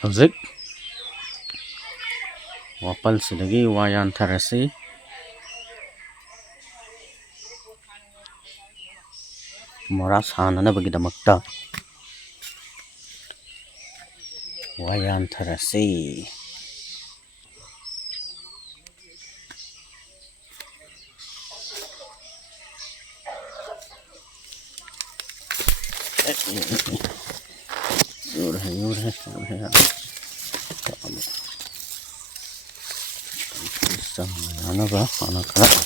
Hꯧzik ꯋꯥꯄꯜꯁꯤꯗꯒꯤ ꯋꯥ ꯌꯥꯟꯊꯔꯁꯤ. ꯃꯣꯔꯥ ꯁꯥꯅꯅꯕꯒꯤꯗꯃꯛꯇ ꯋꯥ ꯌꯥꯟꯊꯔꯁꯤ. Changanaba hana khara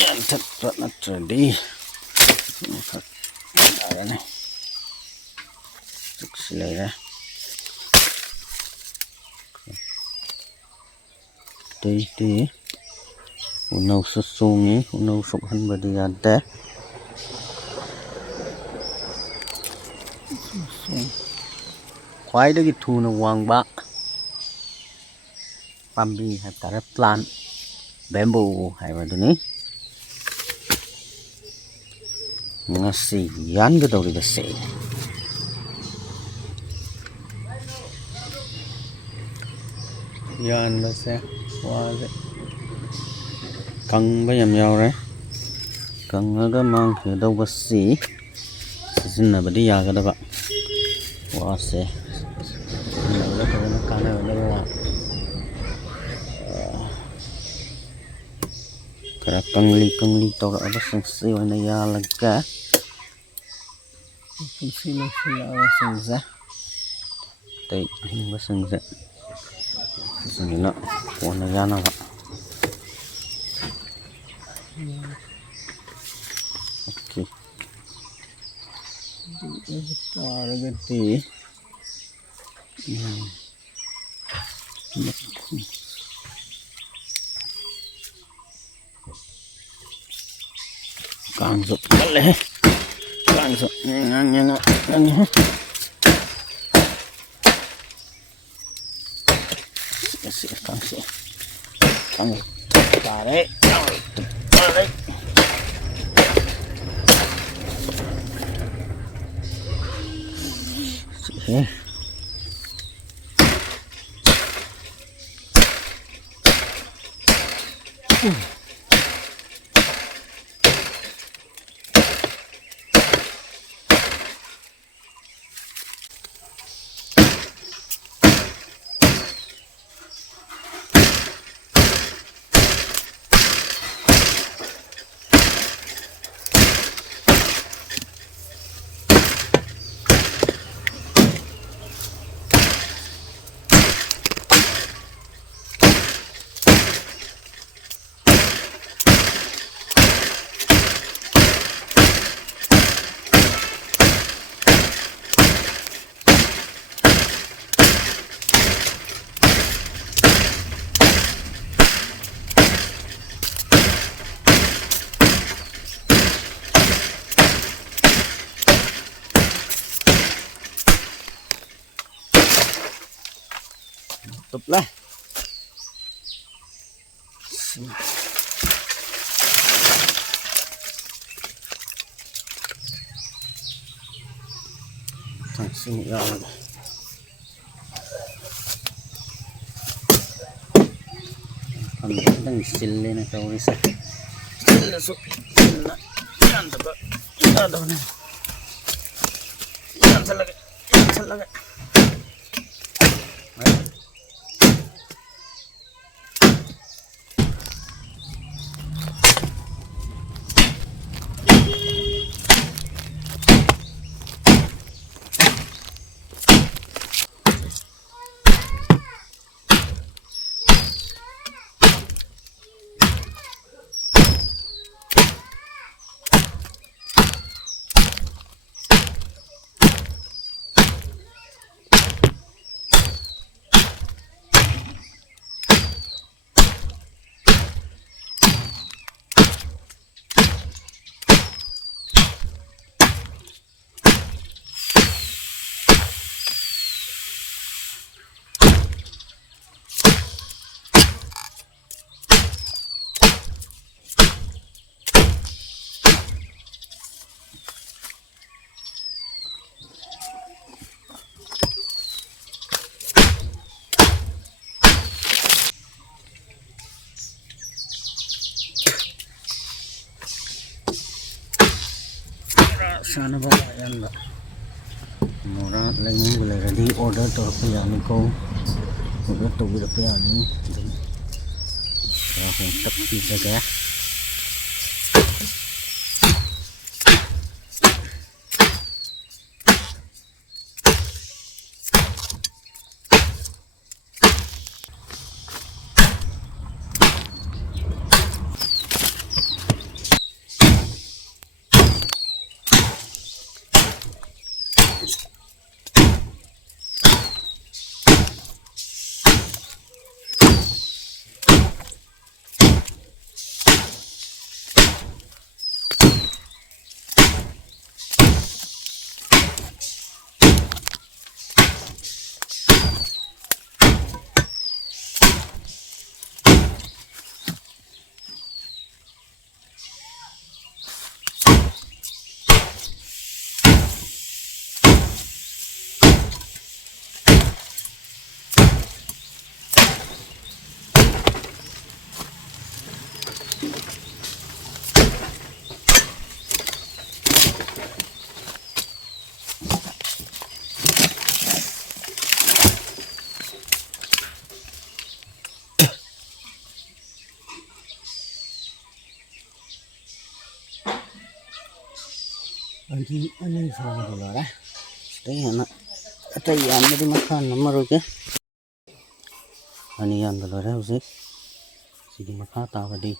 yanthatpa natradi yarane leire tei unau su sungi unau sokhanbadi yade khwaidagi thuna wangba pambi haibtare plant bamboo haibaduni ngasi yangadoribase yanbase wase kangba yam yaure kangaga mangkhidobasi sijinnabadi yagadaba wase kara kangli tawrabasingsi oina yalaga singse tei hingbasingse singina oina yanaba okay taragati Kangso kale kangso nganya si kangso tarik si tutup lah sini ya ang sili na tawisa sili so yan taba ada na yan talaga sanaba yanba mora lenging ready order to piyani ko order to bi piyani dum ya hon tak pi jaga ani sama dulu lah stay anak atau yang dari makan nomor oke ani yang dulu lah usik sigi makan tahu di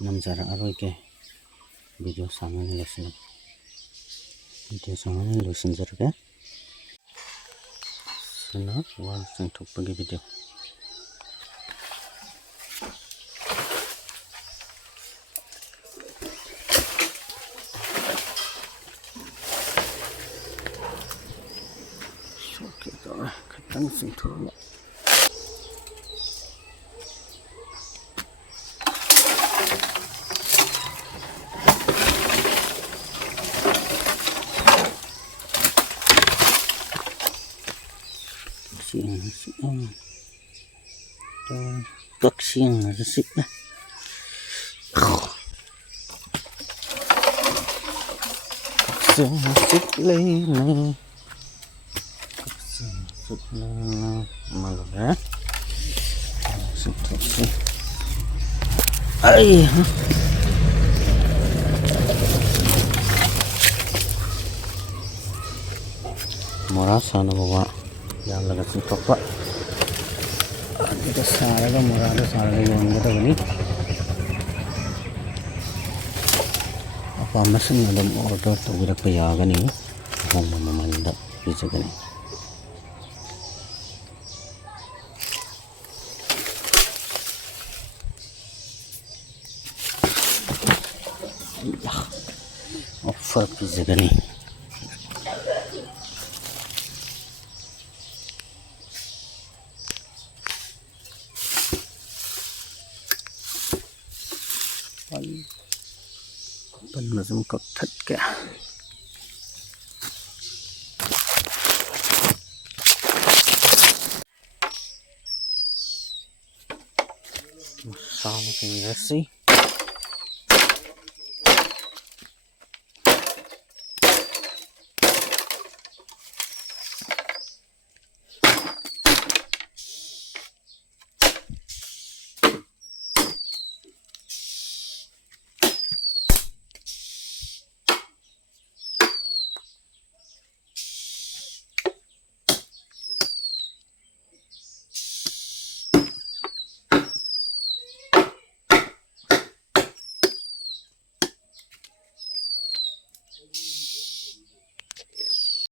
enam cara oke video sama nih lesson video sama nih lesson juga sana wal sentuh pergi video kadang sentuh siang tuh siang resik lah siang resik leh malu ya situasi ay Mora sana bawa yang lagat sitok pak kita saraga Mora ada saraga yang kita beli apa mesin ada order tuh kita peyaga nih mau memandang bisa kan ya offer bisa kan nih Bên mà dùng cột thịt kìa sao mà cái gì đó xí